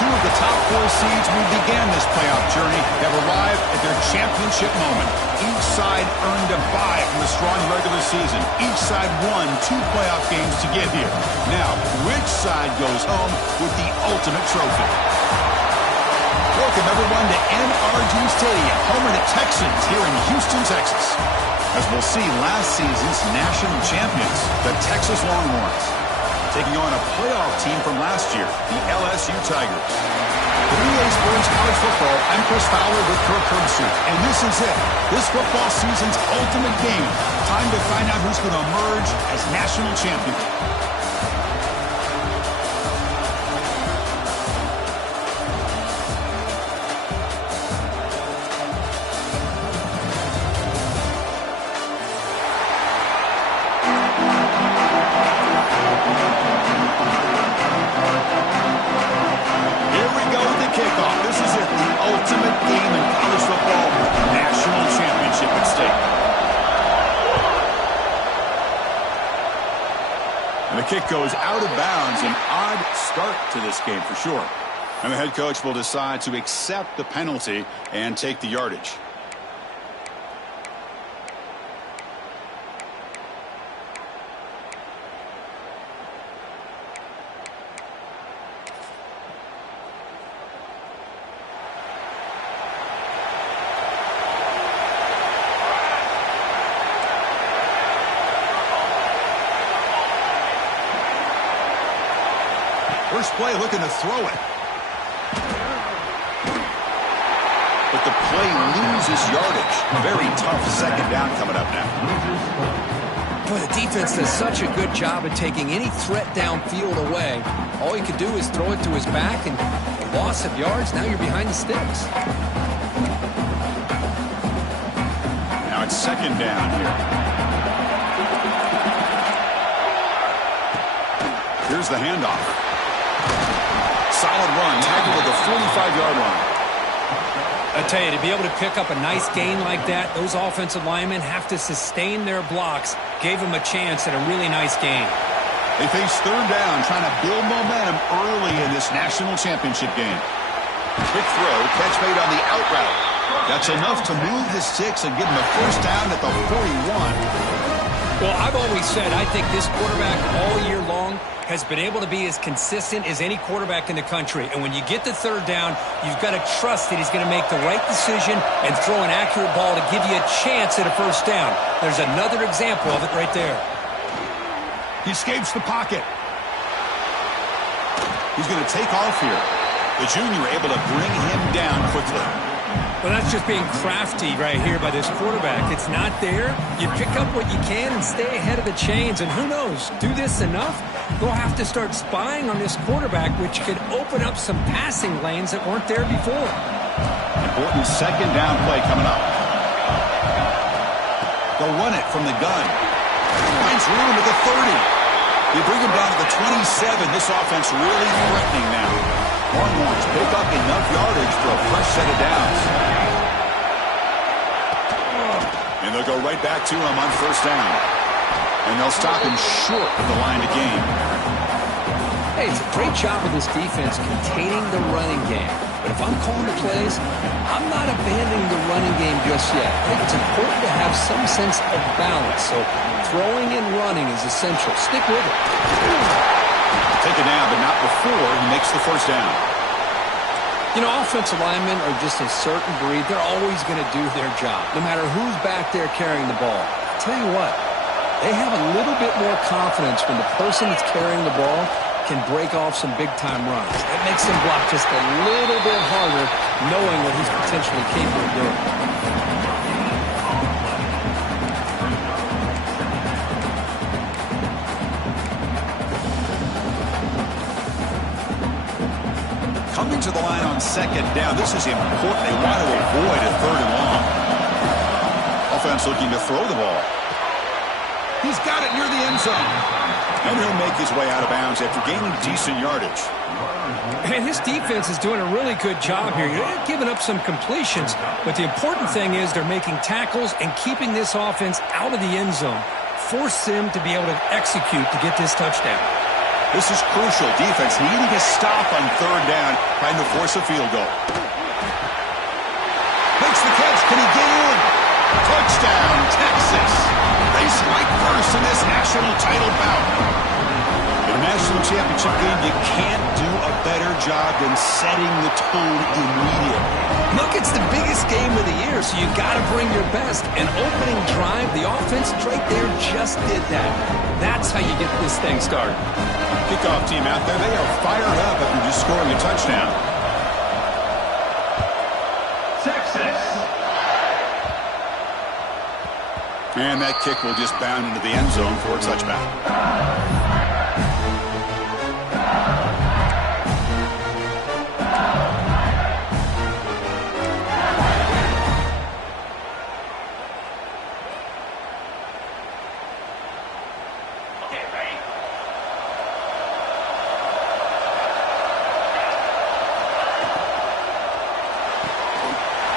Two of the top 4 seeds who began this playoff journey have arrived at their championship moment. Each side earned a bye from the strong regular season. Each side won 2 playoff games to get here. Now, which side goes home with the ultimate trophy? Welcome, everyone, to NRG Stadium, home of the Texans here in Houston, Texas. As we'll see, last season's national champions, the Texas Longhorns, taking on a playoff team from last year, the LSU Tigers. For EA Sports College Football, I'm Chris Fowler with Kirk Herbstreit, and this is it. This football season's ultimate game. Time to find out who's going to emerge as national champion. Kick goes out of bounds. An odd start to this game for sure. And the head coach will decide to accept the penalty and take the yardage. First play looking to throw it. But the play loses yardage. Very tough second down coming up now. Boy, the defense does such a good job of taking any threat downfield away. All you could do is throw it to his back, and a loss of yards, now you're behind the sticks. Now it's second down here. Here's the handoff. Solid run, tackled at the 45-yard line. I tell you, to be able to pick up a nice gain like that, those offensive linemen have to sustain their blocks. Gave them a chance at a really nice gain. They face third down, trying to build momentum early in this national championship game. Quick throw, catch made on the out route. That's enough to move the sticks and give them a first down at the 41. Well, I've always said I think this quarterback all year long has been able to be as consistent as any quarterback in the country. And when you get the third down, you've got to trust that he's going to make the right decision and throw an accurate ball to give you a chance at a first down. There's another example of it right there. He escapes the pocket. He's going to take off here. The junior able to bring him down quickly. Well, that's just being crafty right here by this quarterback. It's not there. You pick up what you can and stay ahead of the chains. And who knows, do this enough, they'll have to start spying on this quarterback, which could open up some passing lanes that weren't there before. Important second down play coming up. They'll run it from the gun. Finds room at the 30. They bring him down to the 27. This offense really threatening now. Longhorns pick up enough yardage for a fresh set of downs. And they'll go right back to him on first down. And they'll stop him short of the line to gain. Hey, it's a great job of this defense containing the running game. But if I'm calling the plays, I'm not abandoning the running game just yet. I think it's important to have some sense of balance. So throwing and running is essential. Stick with it. Take it down, but not before he makes the first down. You know, offensive linemen are just a certain breed. They're always going to do their job, no matter who's back there carrying the ball. I'll tell you what, they have a little bit more confidence when the person that's carrying the ball can break off some big-time runs. It makes them block just a little bit harder, knowing what he's potentially capable of doing. Coming to the line on second down. This is important. They want to avoid a third and long. Offense looking to throw the ball. He's got it near the end zone. And he'll make his way out of bounds after gaining decent yardage. And his defense is doing a really good job here. They're giving up some completions, but the important thing is they're making tackles and keeping this offense out of the end zone. Force them to be able to execute to get this touchdown. This is crucial. Defense needing a stop on third down, trying to force a field goal. Makes the catch. Can he get in? Touchdown, Texas. They strike first in this national title bout. In a national championship game, you can't do a better job than setting the tone immediately. Look, it's the biggest game of the year, so you got to bring your best. An opening drive, the offense right there just did that. That's how you get this thing started. Kickoff team out there, they are fired up after just scoring a touchdown. Texas. And that kick will just bound into the end zone for a touchback.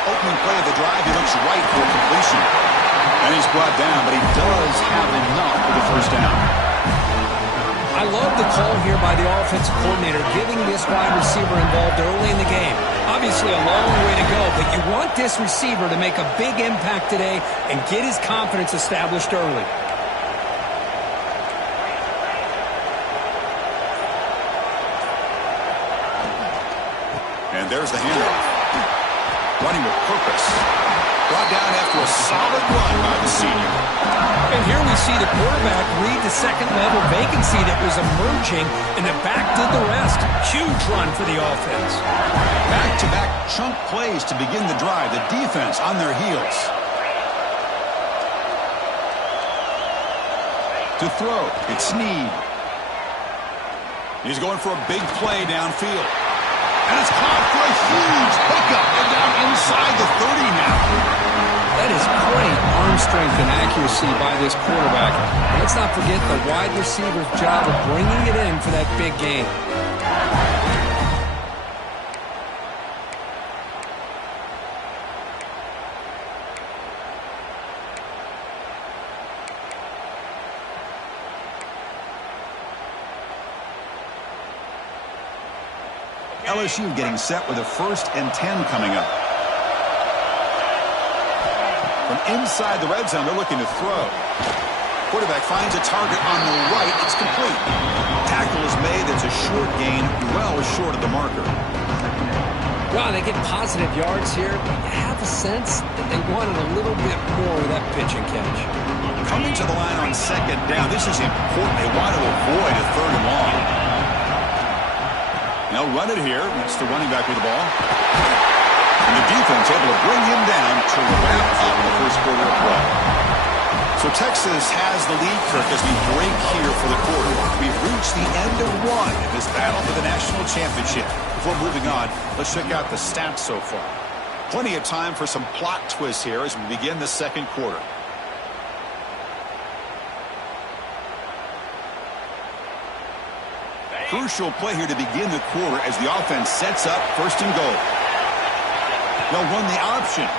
Opening play of the drive, he looks right for completion. And he's brought down, but he does have enough for the first down. I love the call here by the offensive coordinator, getting this wide receiver involved early in the game. Obviously a long way to go, but you want this receiver to make a big impact today and get his confidence established early. And there's the handoff. Running with purpose. Brought down after a solid run by the senior. And here we see the quarterback read the second-level vacancy that was emerging, and the back did the rest. Huge run for the offense. Back-to-back chunk plays to begin the drive. The defense on their heels. To throw, it's Snead. He's going for a big play downfield. And it's caught for a huge pickup. They're down inside the 30 now. That is great arm strength and accuracy by this quarterback. And let's not forget the wide receiver's job of bringing it in for that big gain. LSU getting set with a 1st and 10 coming up. From inside the red zone, they're looking to throw. Quarterback finds a target on the right. It's complete. Tackle is made. It's a short gain, well short of the marker. Wow, they get positive yards here, but you have a sense that they wanted a little bit more of that pitch and catch. Coming to the line on 2nd down. This is important. They want to avoid a 3rd and long. They'll run it here. That's the running back with the ball. And the defense able to bring him down to wrap up the first quarter of play. So Texas has the lead, Kirk, as we break here for the quarter. We've reached the end of one in this battle for the national championship. Before moving on, let's check out the stats so far. Plenty of time for some plot twists here as we begin the second quarter. Crucial play here to begin the quarter as the offense sets up 1st and goal. They'll run the option.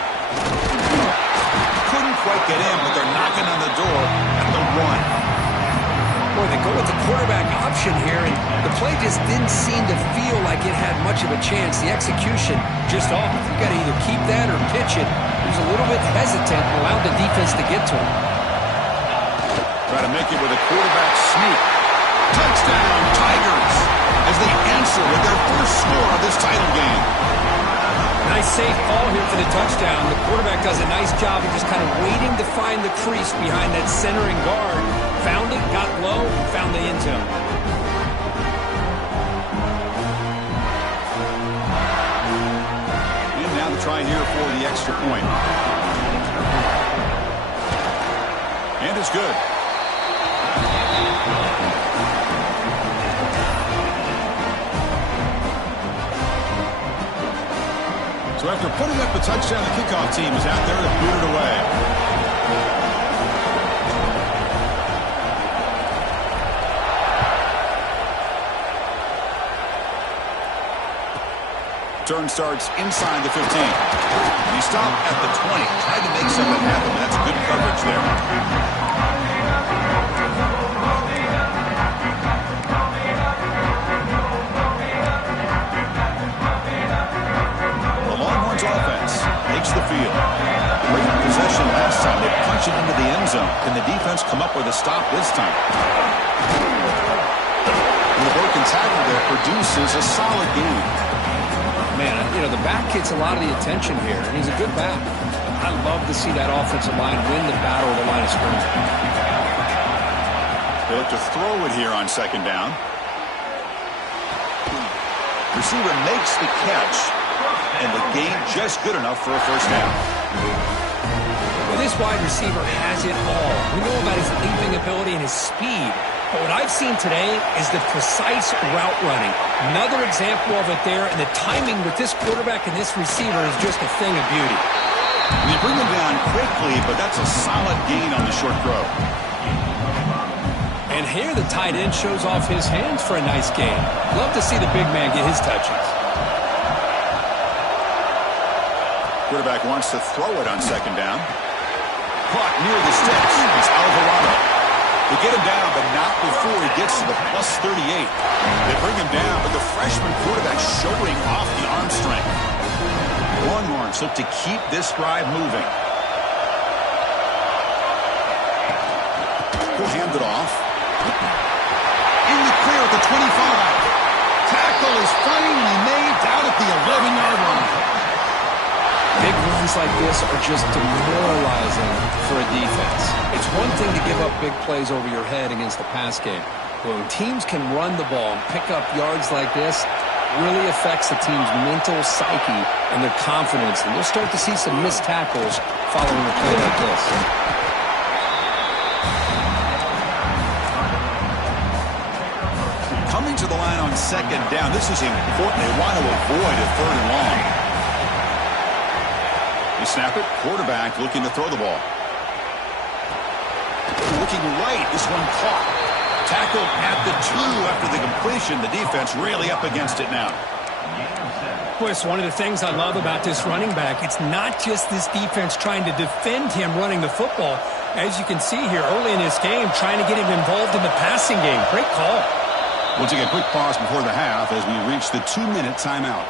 Couldn't quite get in, but they're knocking on the door at the 1. Boy, they go with the quarterback option here, and the play just didn't seem to feel like it had much of a chance. The execution just off. You got to either keep that or pitch it. He was a little bit hesitant and allowed the defense to get to him. Try to make it with a quarterback sneak. Touchdown, Tigers, as they answer with their first score of this title game. Nice safe call here for the touchdown. The quarterback does a nice job of just kind of waiting to find the crease behind that centering guard. Found it, got low, and found the end zone. And now the try here for the extra point. And it's good. So after putting up the touchdown, the kickoff team is out there to boot it away. Turn starts inside the 15. He stopped at the 20. Tried to make something happen, but that's good coverage there. the end zone. Can the defense come up with a stop this time? And the broken tackle there produces a solid gain. Man, the back gets a lot of the attention here, and he's a good back. I love to see that offensive line win the battle of the line of scrimmage. They look to throw it here on second down. Receiver makes the catch, and the gain just good enough for a first down. Well, this wide receiver has it all. We know about his leaping ability and his speed. But what I've seen today is the precise route running. Another example of it there, and the timing with this quarterback and this receiver is just a thing of beauty. They bring him down quickly, but that's a solid gain on the short throw. And here the tight end shows off his hands for a nice gain. Love to see the big man get his touches. Quarterback wants to throw it on second down. Caught near the sticks. It's Alvarado. They get him down, but not before he gets to the plus 38. They bring him down, but the freshman quarterback showing off the arm strength. Longhorns look to keep this drive moving. He'll hand it off. In the clear at the 25. Tackle is finally made down at the 11-yard line. Big runs like this are just demoralizing for a defense. It's one thing to give up big plays over your head against the pass game. But when teams can run the ball and pick up yards like this, it really affects the team's mental psyche and their confidence. And you'll start to see some missed tackles following a play like this. Coming to the line on second down. This is important. They want to avoid a third and long. They snap it. Quarterback looking to throw the ball. Looking right. This one caught. Tackled at the 2 after the completion. The defense really up against it now. Of course, one of the things I love about this running back, it's not just this defense trying to defend him running the football. As you can see here early in this game, trying to get him involved in the passing game. Great call. We'll take a quick pause before the half as we reach the 2-minute timeout.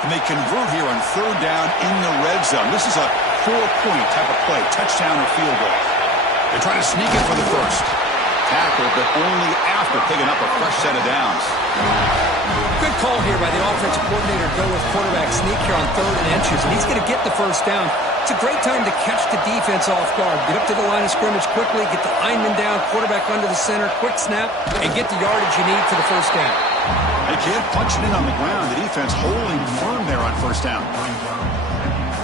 And they convert here on third down in the red zone. This is a 4-point type of play, touchdown or field goal. They try to sneak it for the first. Tackle, but only after picking up a fresh set of downs. Good call here by the offensive coordinator to go with quarterback sneak here on 3rd and inches, and he's going to get the first down. It's a great time to catch the defense off guard. Get up to the line of scrimmage quickly, get the lineman down, quarterback under the center, quick snap, and get the yardage you need for the first down. They can't punch it in on the ground. The defense holding firm there on first down.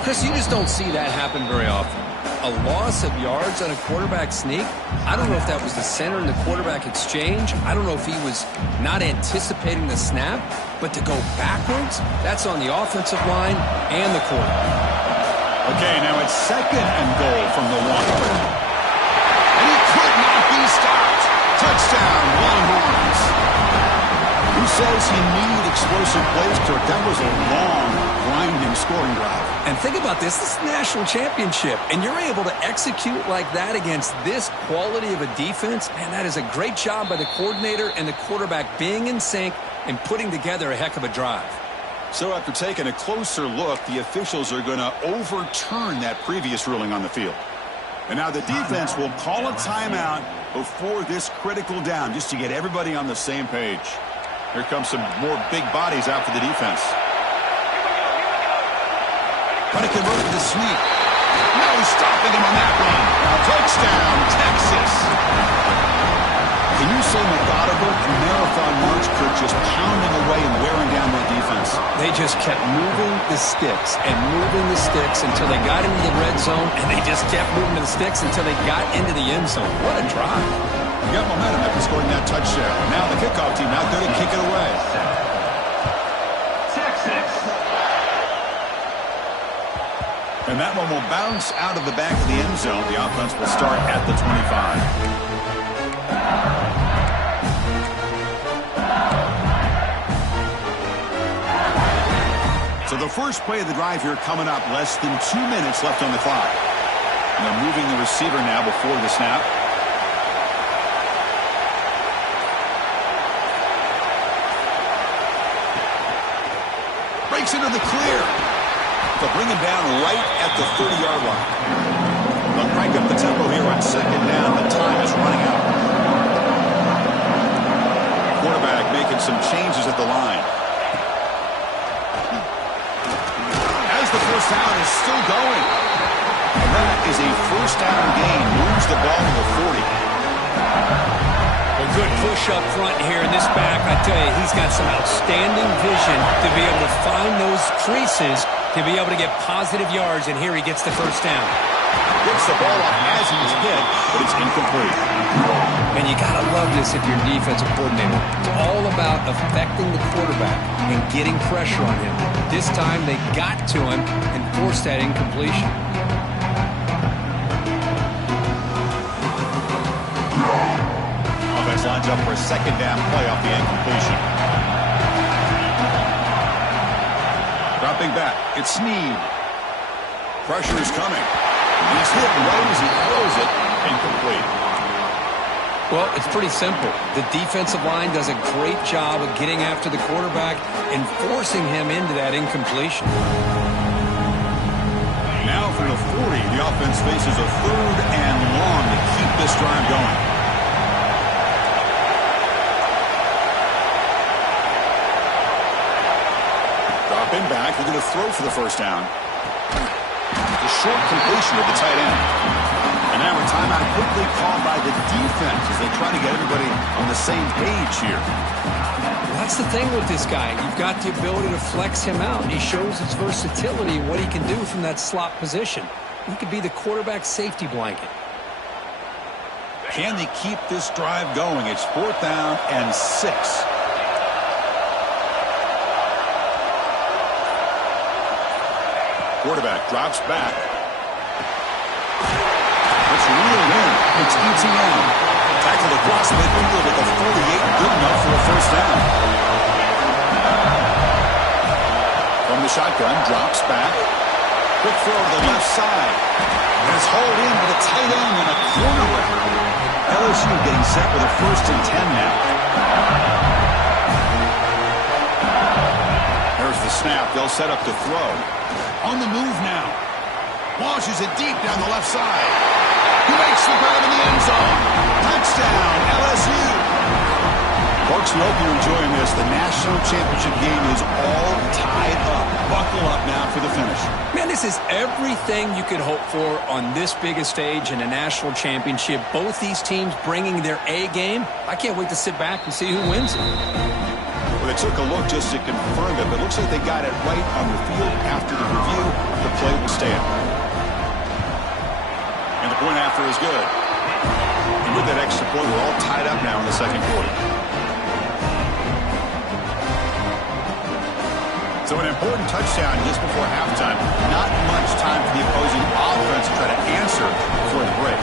Chris, you just don't see that happen very often. A loss of yards on a quarterback sneak. I don't know if that was the center and the quarterback exchange. I don't know if he was not anticipating the snap, but to go backwards, that's on the offensive line and the quarterback. Okay, now it's 2nd and goal from the 1. And he could not be stopped. Touchdown, Longhorns. Who says he needed explosive plays, Kirk? That was a long, grinding scoring drive. And think about this. This is a national championship, and you're able to execute like that against this quality of a defense. Man, that is a great job by the coordinator and the quarterback being in sync and putting together a heck of a drive. So after taking a closer look, the officials are going to overturn that previous ruling on the field. And now the defense will call a timeout before this critical down, just to get everybody on the same page. Here comes some more big bodies out for the defense. Trying to convert to the sneak. No stopping him on that run. Touchdown, Texas. Can you say methodical? Marathon march, Kirk, just pounding away and wearing down their defense. They just kept moving the sticks and moving the sticks until they got into the red zone, and they just kept moving the sticks until they got into the end zone. What a drive. You got momentum after scoring that touchdown. Now the kickoff team out there to kick it away. And that one will bounce out of the back of the end zone. The offense will start at the 25. So the first play of the drive here coming up, less than 2 minutes left on the clock. And they're moving the receiver now before the snap. Takes it to the clear. They'll bring him down right at the 30-yard line. They'll crank up the tempo here on second down. The time is running out. Quarterback making some changes at the line. As the first down is still going. And that is a first down gain. Moves the ball to the 40. Well, good push up front here in this back. I tell you, he's got some outstanding vision to be able to find those creases, to be able to get positive yards, and here he gets the first down. Gets the ball off as he's hit, but it's incomplete. And you got to love this if you're a defensive coordinator. It's all about affecting the quarterback and getting pressure on him. This time they got to him and forced that incompletion. Offense lines up for a second down play off the incompletion. Dropping back, it's Snead. Pressure is coming. He's hit right as he throws it. Incomplete. Well, it's pretty simple. The defensive line does a great job of getting after the quarterback and forcing him into that incompletion. Now from the 40, the offense faces a third and long to keep this drive going. Dropping back, they're going to throw for the first down. The short completion of the tight end. And now a timeout quickly called by the defense as they try to get everybody on the same page here. Well, that's the thing with this guy. You've got the ability to flex him out. He shows his versatility and what he can do from that slot position. He could be the quarterback safety blanket. Can they keep this drive going? It's 4th down and 6. Quarterback drops back. It's reeled in. It's ETN. Tackled across midfield at the 48. Good enough for a first down. From the shotgun, drops back. Quick throw to the left side. And it's hauled in with a tight end and a corner record. LSU getting set with a 1st and 10 now. There's the snap. They'll set up to throw. On the move now. Launches it deep down the left side. He makes the grab in the end zone. Touchdown, LSU. Folks, we hope you're enjoying this. The national championship game is all tied up. Buckle up now for the finish. Man, this is everything you could hope for on this biggest stage in a national championship. Both these teams bringing their A game. I can't wait to sit back and see who wins it. Well, they took a look just to confirm it, but it looks like they got it right on the field. After the review, the play will stand. And the point after is good. And with that extra point, we're all tied up now in the second quarter. So an important touchdown just before halftime. Not much time for the opposing offense to try to answer before the break.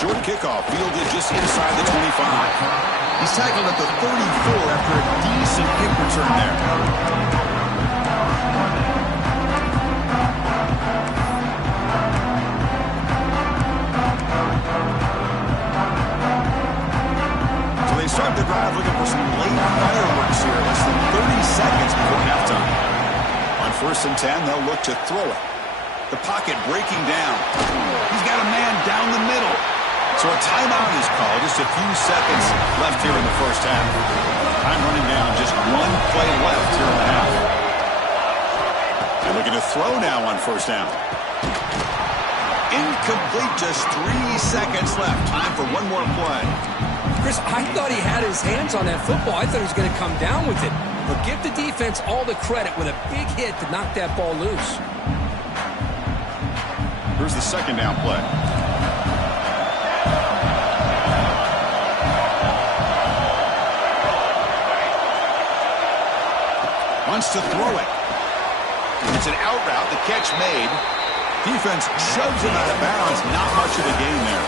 Short kickoff fielded just inside the 25. He's tackled at the 34 after a decent kick return there. So they start the drive looking for some late fireworks here. Less than 30 seconds before halftime. On 1st and 10, they'll look to throw it. The pocket breaking down. He's got a man down the middle. So a timeout is called. Just a few seconds left here in the first half. Time running down. Just one play left here in the half. They're looking to throw now on 1st down. Incomplete. Just 3 seconds left. Time for one more play. Chris, I thought he had his hands on that football. I thought he was going to come down with it. But give the defense all the credit with a big hit to knock that ball loose. Here's the 2nd down play. Wants to throw it. It's an out route. The catch made. Defense shoves him out of bounds. Not much of a gain there.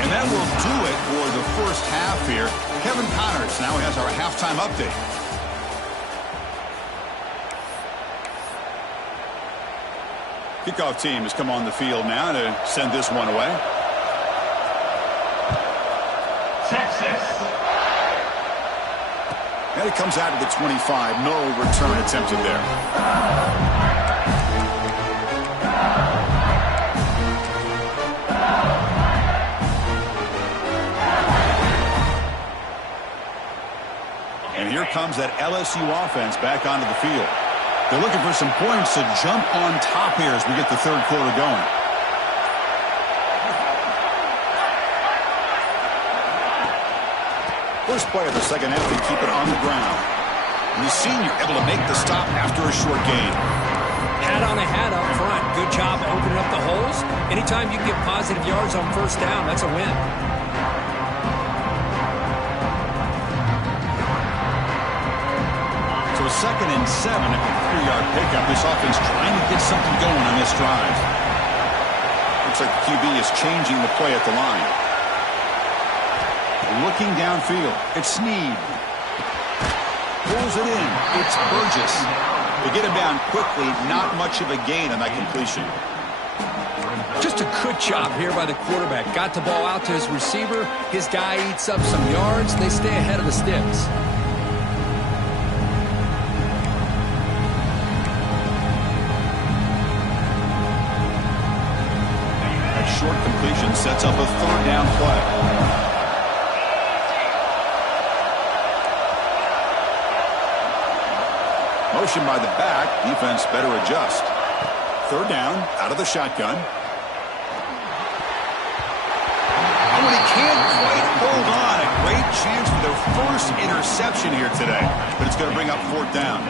And that will do it for the first half here. Kevin Connors now has our halftime update. Kickoff team has come on the field now to send this one away. Texas And it comes out of the 25. No return attempted there. And here comes that LSU offense back onto the field. They're looking for some points to jump on top here as we get the third quarter going. First play of the second half to keep it on the ground. And the senior able to make the stop after a short gain. Hat on a hat up front. Good job opening up the holes. Anytime you can get positive yards on first down, that's a win. So 2nd and 7 at the 3-yard pickup. This offense trying to get something going on this drive. Looks like the QB is changing the play at the line. Looking downfield. It's Snead. Pulls it in. It's Burgess. They get him down quickly. Not much of a gain on that completion. Just a good job here by the quarterback. Got the ball out to his receiver. His guy eats up some yards. They stay ahead of the sticks. That short completion sets up a 3rd down play. Motion by the back. Defense better adjust. 3rd down, out of the shotgun. Oh, and he can't quite hold on. A great chance for their first interception here today. But it's going to bring up 4th down.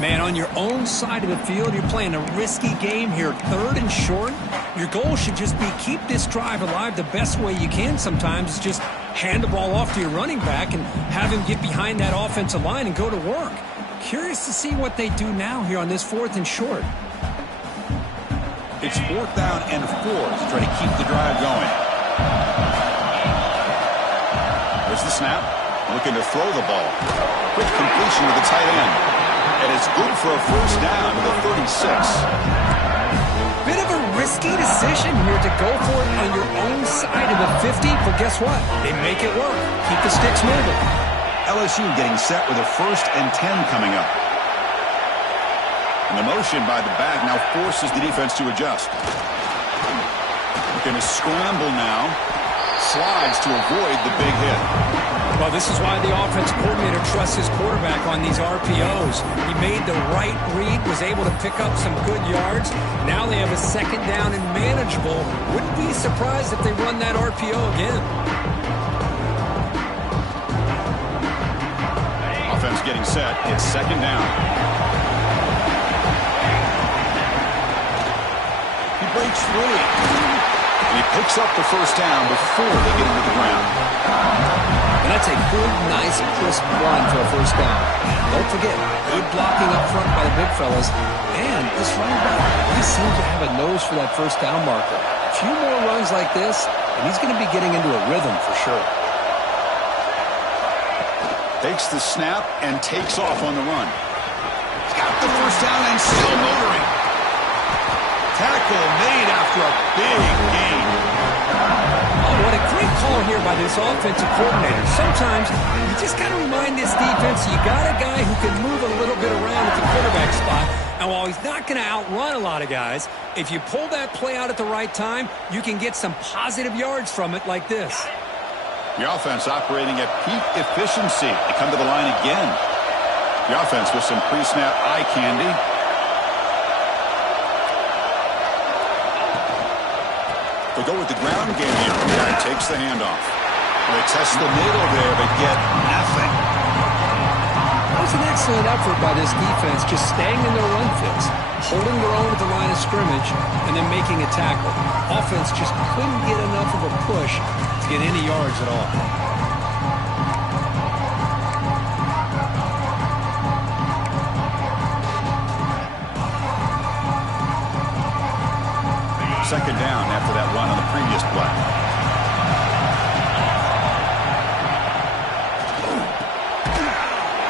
Man, on your own side of the field, you're playing a risky game here. 3rd and short. Your goal should just be keep this drive alive the best way you can sometimes. Is just hand the ball off to your running back and have him get behind that offensive line and go to work. Curious to see what they do now here on this 4th and short. It's 4th down and 4 to try to keep the drive going. There's the snap. Looking to throw the ball. Quick completion to the tight end. And it's good for a 1st down to the 36. Bit of a risky decision here to go for it on your own side of the 50, but guess what? They make it work. Keep the sticks moving. LSU getting set with a 1st and 10 coming up. And the motion by the back now forces the defense to adjust. Looking to scramble now. Slides to avoid the big hit. Well, this is why the offensive coordinator trusts his quarterback on these RPOs. He made the right read, was able to pick up some good yards. Now they have a 2nd down and manageable. Wouldn't be surprised if they run that RPO again. Offense getting set. It's 2nd down. He breaks free. And he picks up the 1st down before they get him to the ground. And that's a good, nice, crisp run for a 1st down. Don't forget, good blocking up front by the big fellas. And this running back really seems to have a nose for that 1st down marker. A few more runs like this, and he's going to be getting into a rhythm for sure. Takes the snap and takes off on the run. He's got the 1st down and still motoring. Tackle made after a big gain. Oh, what a great call here by this offensive coordinator. Sometimes you just got to remind this defense you got a guy who can move a little bit around at the quarterback spot. And while he's not going to outrun a lot of guys, if you pull that play out at the right time, you can get some positive yards from it like this. The offense operating at peak efficiency. They come to the line again. The offense with some pre-snap eye candy. They go with the ground game here. Guy takes the handoff. They test the middle there, but get nothing. That was an excellent effort by this defense, just staying in their run fits, holding their own at the line of scrimmage, and then making a tackle. Offense just couldn't get enough of a push to get any yards at all. Second down after that run on the previous play.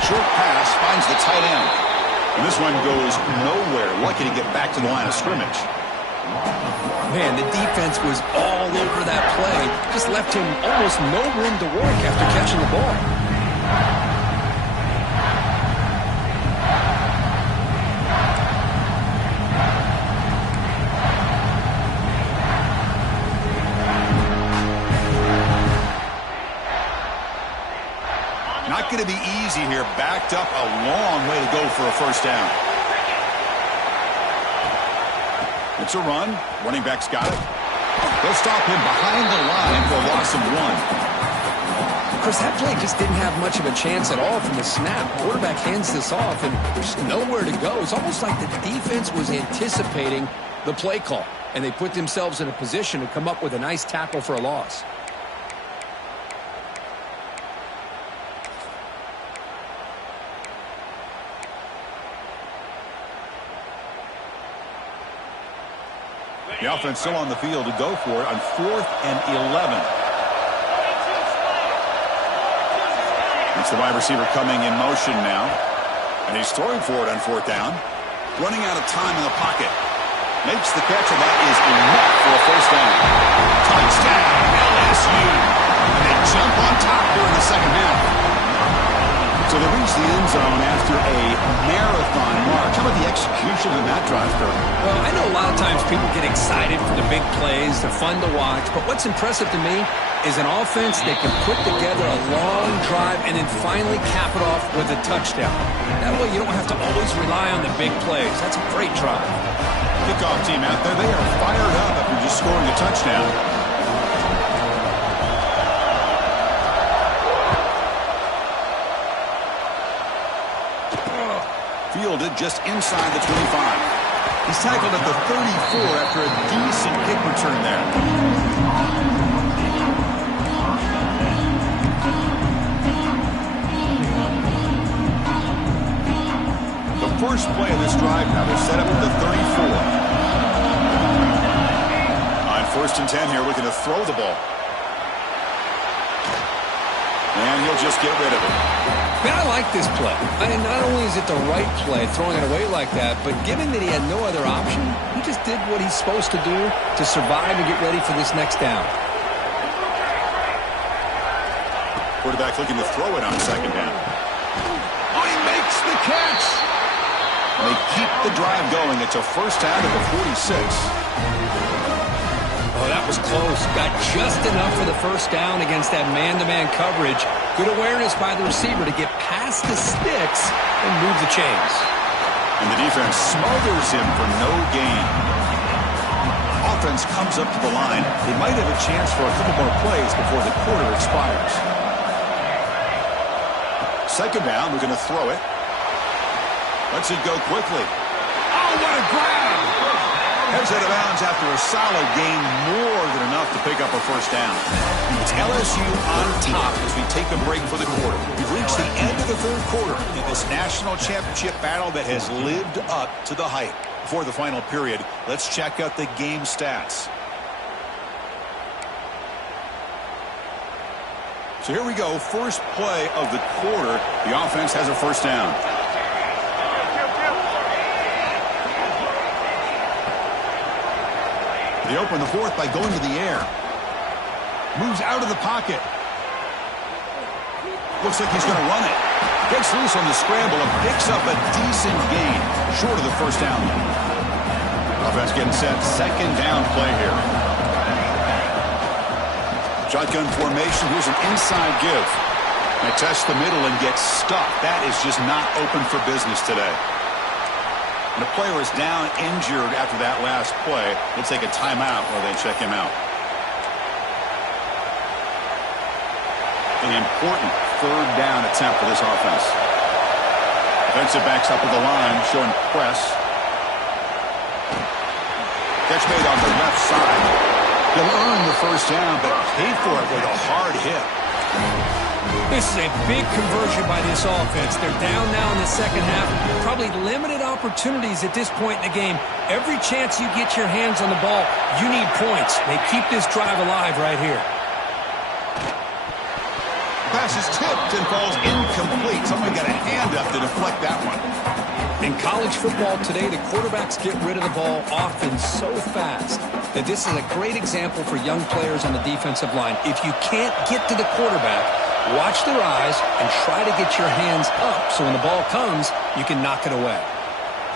Short pass finds the tight end. And this one goes nowhere. Lucky to get back to the line of scrimmage. Man, the defense was all over that play. Just left him almost no room to work after catching the ball. going to be easy here. Backed up a long way to go for a first down. It's a run. Running back's got it. They'll stop him behind the line for a loss of 1. Chris, that play just didn't have much of a chance at all from the snap. Quarterback hands this off, and there's nowhere to go. It's almost like the defense was anticipating the play call, and they put themselves in a position to come up with a nice tackle for a loss. The offense still on the field to go for it on 4th and 11. It's the wide receiver coming in motion now. And he's throwing for it on 4th down. Running out of time in the pocket. Makes the catch, and that is enough for a first down. Touchdown, LSU. And they jump on top here in the second half. So they reach the end zone after a marathon march. How about the execution in that drive, Kirk? Well, I know a lot of times people get excited for the big plays. They're fun to watch. But what's impressive to me is an offense that can put together a long drive and then finally cap it off with a touchdown. That way you don't have to always rely on the big plays. That's a great drive. Kickoff team out there, they are fired up after just scoring a touchdown. Fielded just inside the 25. He's tackled at the 34 after a decent kick return there. The first play of this drive now, they're set up at the 34. On 1st and 10 here, looking to throw the ball. And he'll just get rid of it. Man, I like this play. Not only is it the right play, throwing it away like that, but given that he had no other option, he just did what he's supposed to do to survive and get ready for this next down. Quarterback looking to throw it on 2nd down. Oh, he makes the catch! And they keep the drive going. It's a first down at the 46. Oh, that was close. Got just enough for the first down against that man-to-man coverage. Good awareness by the receiver to get past the sticks and move the chains. And the defense smothers him for no gain. Offense comes up to the line. They might have a chance for a couple more plays before the quarter expires. 2nd down, we're going to throw it. Lets it go quickly. Oh, what a grab! Heads out of bounds after a solid gain, more than enough to pick up a first down. It's LSU on top as we take a break for the quarter. We've reached the end of the 3rd quarter in this national championship battle that has lived up to the hype. Before the final period, let's check out the game stats. So here we go, first play of the quarter. The offense has a first down. They open the 4th by going to the air. Moves out of the pocket. Looks like he's going to run it. Gets loose on the scramble and picks up a decent gain. Short of the first down. Offense getting set. 2nd down play here. Shotgun formation. Here's an inside give. They test the middle and get stuck. That is just not open for business today. And the player is down injured after that last play. We'll take a timeout while they check him out. An important 3rd down attempt for this offense. Defensive backs up at the line, showing press. Catch made on the left side. He'll earn the first down, but pay for it with a hard hit. This is a big conversion by this offense. They're down now in the second half. Probably limited opportunities at this point in the game. Every chance you get your hands on the ball, you need points. They keep this drive alive right here. Pass is tipped and falls incomplete. Someone got a hand up to deflect that one. In college football today, the quarterbacks get rid of the ball often so fast that this is a great example for young players on the defensive line. If you can't get to the quarterback, watch their eyes and try to get your hands up so when the ball comes, you can knock it away.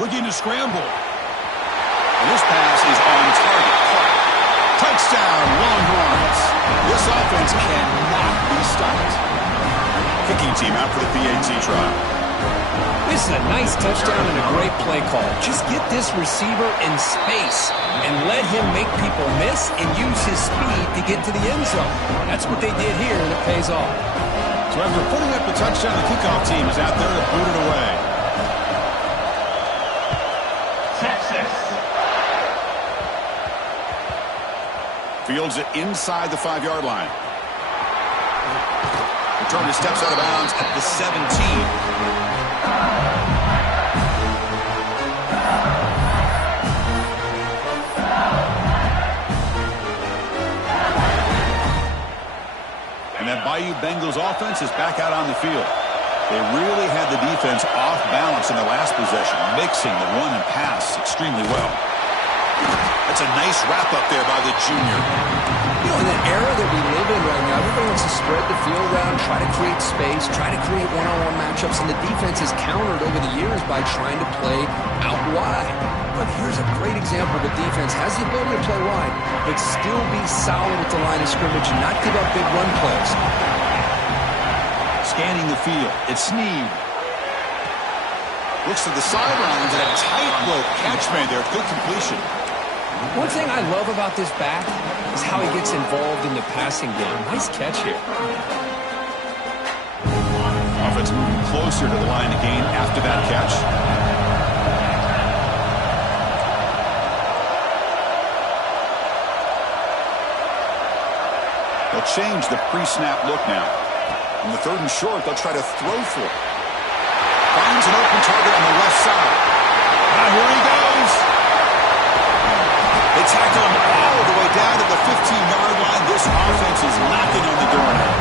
Looking to scramble. And this pass is on target. Touchdown, Longhorns. This offense cannot be stopped. kicking team out for the PAT trial. This is a nice touchdown and a great play call. Just get this receiver in space and let him make people miss and use his speed to get to the end zone. That's what they did here, and it pays off. So after putting up the touchdown, the kickoff team is out there to boot it away. Texas. Fields it inside the 5-yard line. Returner steps out of bounds at the 17. And that Bayou Bengals offense is back out on the field. They really had the defense off balance in the last possession, mixing the run and pass extremely well. That's a nice wrap-up there by the junior. You know, in the era that we live in right now, everybody wants to spread the field around, try to create space, try to create one-on-one matchups, and the defense has countered over the years by trying to play out wide. But here's a great example of a defense has the ability to play wide, but still be solid at the line of scrimmage and not give up big run plays. Scanning the field, it's Snead. Looks to the sidelines and a tightrope catch made there. Good completion. One thing I love about this back is how he gets involved in the passing game. Nice catch here. Offense moving closer to the line of gain after that catch. They'll change the pre-snap look now. On the 3rd and short, they'll try to throw for it. Finds an open target on the left side. Now here he goes. They tackle him all the way down to the 15-yard line. This offense is knocking on the door now.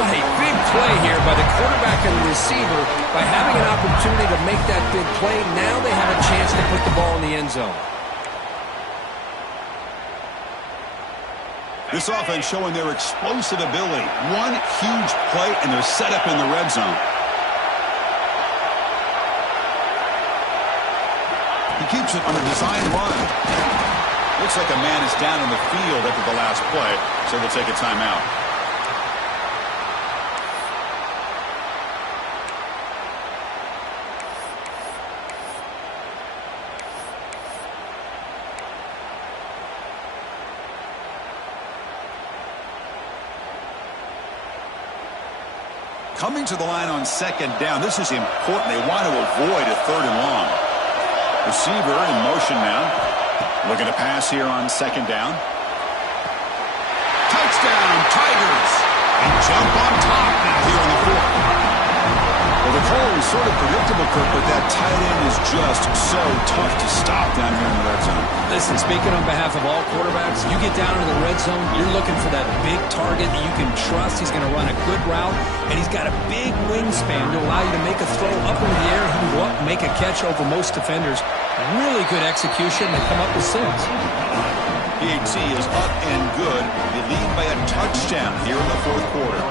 What a big play here by the quarterback and the receiver. By having an opportunity to make that big play, now they have a chance to put the ball in the end zone. This offense showing their explosive ability. One huge play, and they're set up in the red zone. He keeps it on a design run. Looks like a man is down in the field after the last play, so they'll take a timeout. Coming to the line on 2nd down. This is important. They want to avoid a 3rd and long. Receiver in motion now. Looking to pass here on 2nd down. Touchdown, Tigers! And jump on top now here in the 4th. Well, the call is sort of predictable, Kirk, but that tight end is just so tough to stop down here in the red zone. Listen, speaking on behalf of all quarterbacks, you get down into the red zone, you're looking for that big target that you can trust. He's going to run a good route, and he's got a big wingspan to allow you to make a throw up into the air. He can go up and make a catch over most defenders. Really good execution. They come up with 6. PAT is up and good. They lead by a touchdown here in the 4th quarter.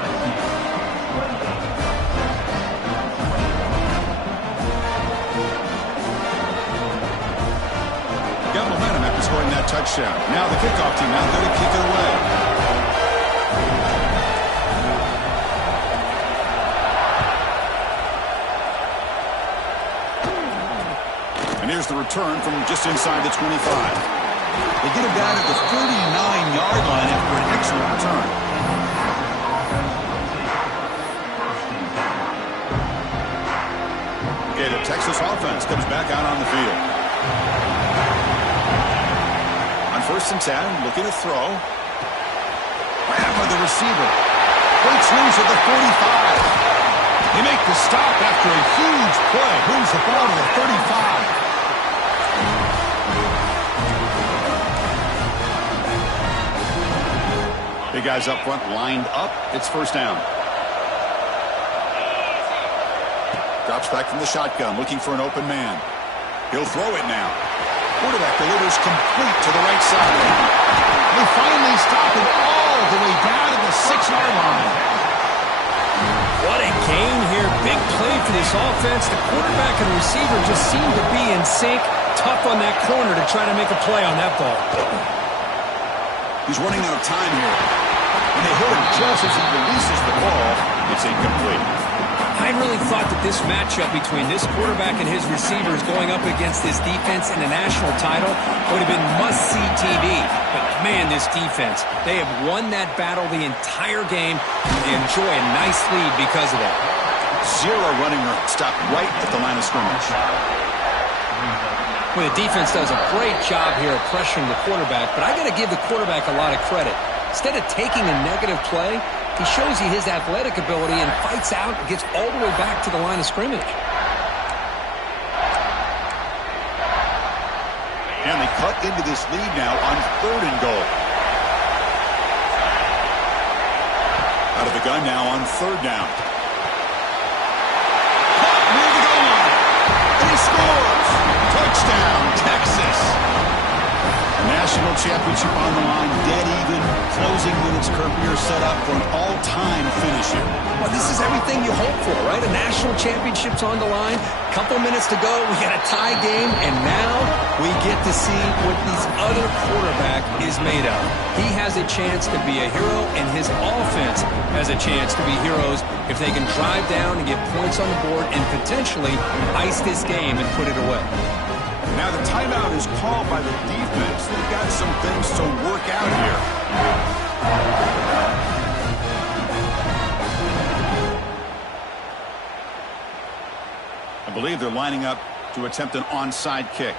Got momentum after scoring that touchdown. Now the kickoff team out there to kick it away. And here's the return from just inside the 25. They get him down at the 39-yard line after an excellent return. Okay, the Texas offense comes back out on the field. On 1st and 10, looking to throw. Grab by the receiver. Breaks loose at the 45. They make the stop after a huge play. Moves the ball to the 35. Big guys up front lined up. It's 1st down. Drops back from the shotgun, looking for an open man. He'll throw it now. Quarterback delivers complete to the right side. They finally stop it all the way down to the 6-yard line. What a game here. Big play for this offense. The quarterback and receiver just seem to be in sync. Tough on that corner to try to make a play on that ball. He's running out of time here. And they hit him just as he releases the ball. It's incomplete. I really thought that this matchup between this quarterback and his receivers going up against this defense in the national title would have been must-see TV. But, man, this defense, they have won that battle the entire game. They enjoy a nice lead because of that. Zero running room. Stopped right at the line of scrimmage. Well, the defense does a great job here of pressuring the quarterback, but I got to give the quarterback a lot of credit. Instead of taking a negative play, he shows you his athletic ability and fights out and gets all the way back to the line of scrimmage. And they cut into this lead now on 3rd and goal. Out of the gun now on 3rd down. Caught near the goal line. And he scores. Touchdown, Texas. A national championship on the line, dead even. Closing minutes career set up for an all-time finish here. Well, this is everything you hope for, right? A national championship's on the line. Couple minutes to go. We got a tie game, and now we get to see what this other quarterback is made of. He has a chance to be a hero, and his offense has a chance to be heroes if they can drive down and get points on the board and potentially ice this game and put it away. Now the timeout is called by the defense. They've got some things to work out here. I believe they're lining up to attempt an onside kick.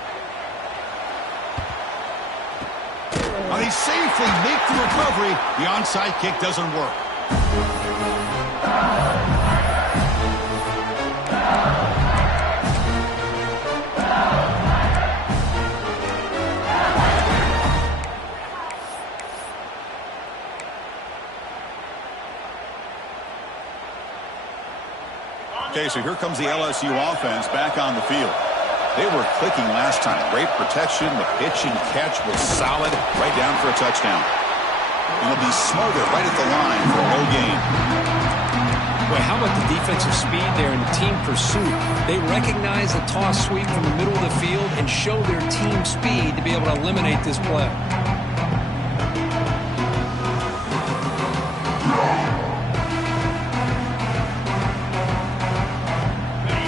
Oh, they safely make the recovery. The onside kick doesn't work. Okay, so here comes the LSU offense back on the field. They were clicking last time. Great protection. The pitch and catch was solid. Right down for a touchdown. And it'll be Smoger right at the line for a low gain. Boy, how about the defensive speed there in the team pursuit? They recognize the toss sweep from the middle of the field and show their team speed to be able to eliminate this play.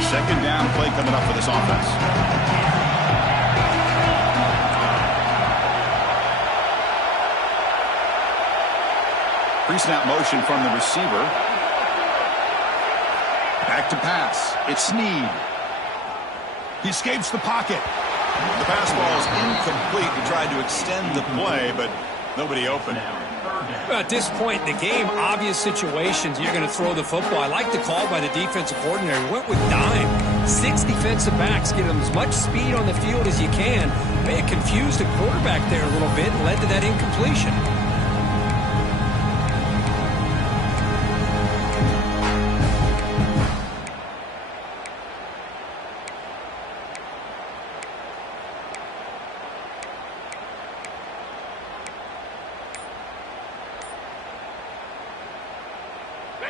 Second down play coming up for this offense. Pre-snap motion from the receiver. Back to pass. It's Snead. He escapes the pocket. The pass ball is incomplete. He tried to extend the play, but nobody open. At this point in the game, obvious situations, you're going to throw the football. I like the call by the defensive coordinator. He went with dime. 6 defensive backs, get them as much speed on the field as you can. May have confused the quarterback there a little bit and led to that incompletion.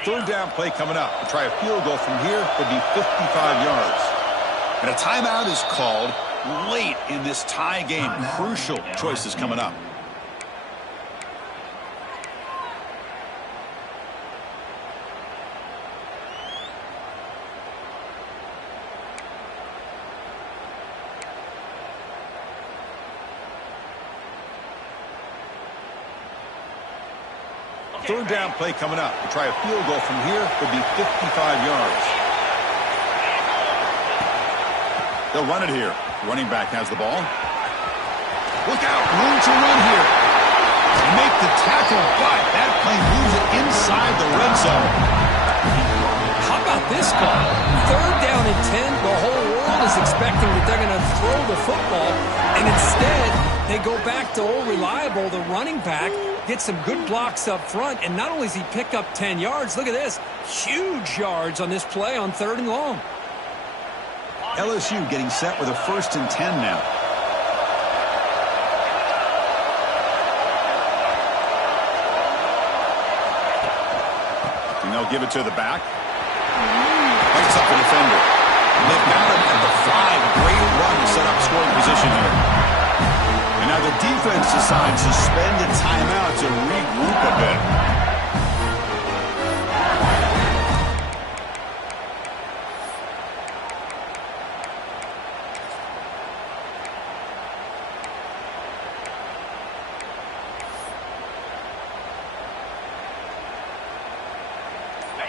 Third down play coming up. To try a field goal from here would be 55 yards. And a timeout is called late in this tie game. Crucial choices coming up. Third down play coming up. To try a field goal from here would be 55 yards. They'll run it here. Running back has the ball. Look out. Room to run here. Make the tackle, but that play moves it inside the red zone. How about this call? Third down and 10. The whole world is expecting that they're going to throw the football, and instead they go back to old reliable, the running back. Get some good blocks up front, and not only does he pick up 10 yards, look at this, huge yards on this play on 3rd and long. LSU getting set with a 1st and 10 now. And they'll give it to the back. Breaks up the defender. And they've got him at the 5. Great run to set up scoring position here. And now the defense decides to spend a timeout to regroup a bit.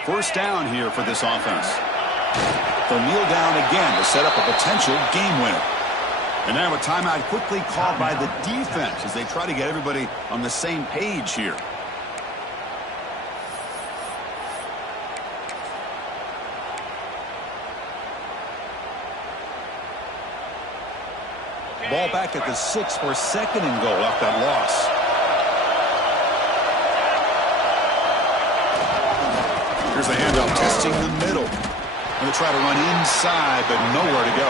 First down here for this offense. They'll kneel down again to set up a potential game winner. And now a timeout quickly called by the defense as they try to get everybody on the same page here. Ball back at the 6 for second and goal off that loss. Here's the handoff, testing the middle. Going to try to run inside, but nowhere to go.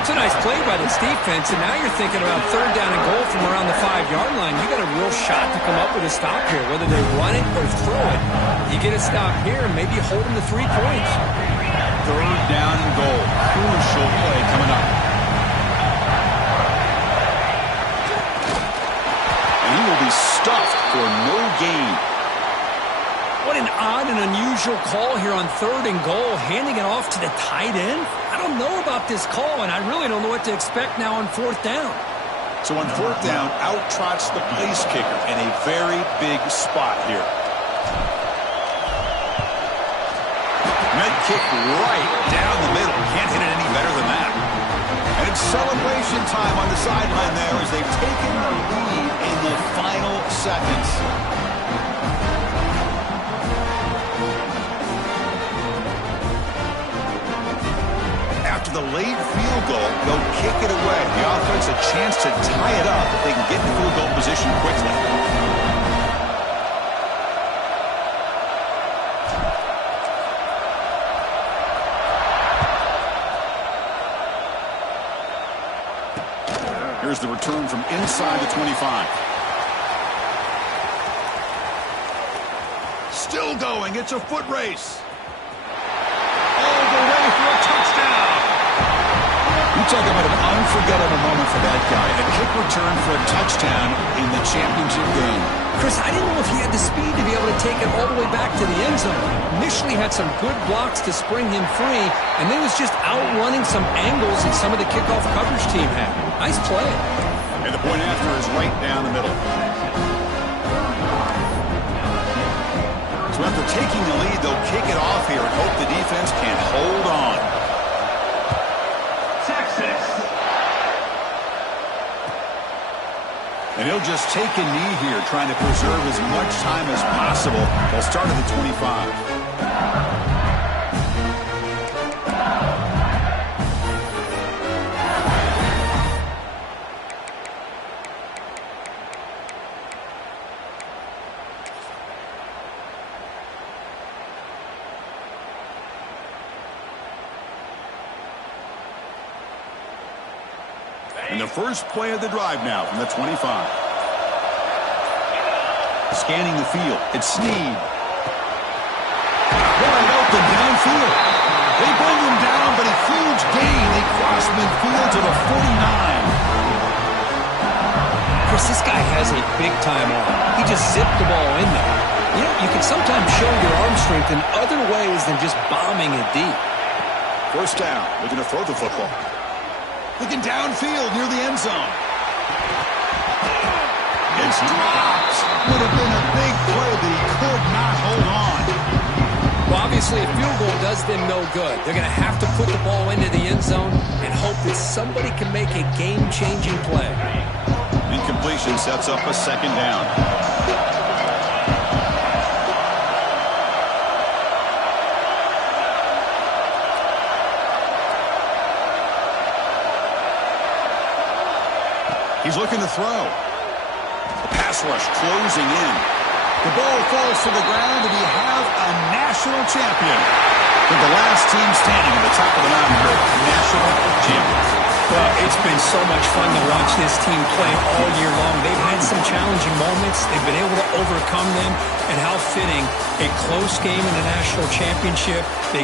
It's a nice play by this defense, and now you're thinking about third down and goal from around the 5-yard line. You got a real shot to come up with a stop here, whether they run it or throw it. You get a stop here and maybe hold them to 3 points. Third down and goal. Crucial play coming up. And he will be stuffed for no gain. What an odd and unusual call here on third and goal, handing it off to the tight end. I don't know about this call, and I really don't know what to expect now on fourth down. So on fourth down, out trots the place kicker in a very big spot here. Med kick right down the middle. Can't hit it any better than that. And it's celebration time on the sideline there as they've taken the lead in the final seconds. The late field goal, they'll kick it away. The offense a chance to tie it up if they can get in field goal position quickly. Here's the return from inside the 25. Still going. It's a foot race. All the way for a touchdown. You talk about an unforgettable moment for that guy. A kick return for a touchdown in the championship game. Chris, I didn't know if he had the speed to be able to take it all the way back to the end zone. Initially had some good blocks to spring him free, and then was just outrunning some angles that some of the kickoff coverage team had. Nice play. And the point after is right down the middle. So after taking the lead, they'll kick it off here and hope the defense can hold on. And he'll just take a knee here, trying to preserve as much time as possible. They'll start at the 25. And the first play of the drive now from the 25. Scanning the field. It's Snead. Wide open downfield. They bring him down, but a huge gain. They cross midfield to the 49. Chris, this guy has a big-time arm. He just zipped the ball in there. You know, you can sometimes show your arm strength in other ways than just bombing it deep. First down. Looking to throw the football. Looking downfield near the end zone. It's dropped. Would have been a big play, but he could not hold on. Well, obviously, a field goal does them no good. They're going to have to put the ball into the end zone and hope that somebody can make a game-changing play. Incompletion sets up a second down. He's looking to throw. The pass rush closing in. The ball falls to the ground, and we have a national champion. With the last team standing at the top of the mountain here, national champions. Well, it's been so much fun to watch this team play all year long. They've had some challenging moments. They've been able to overcome them. And how fitting, a close game in the national championship. They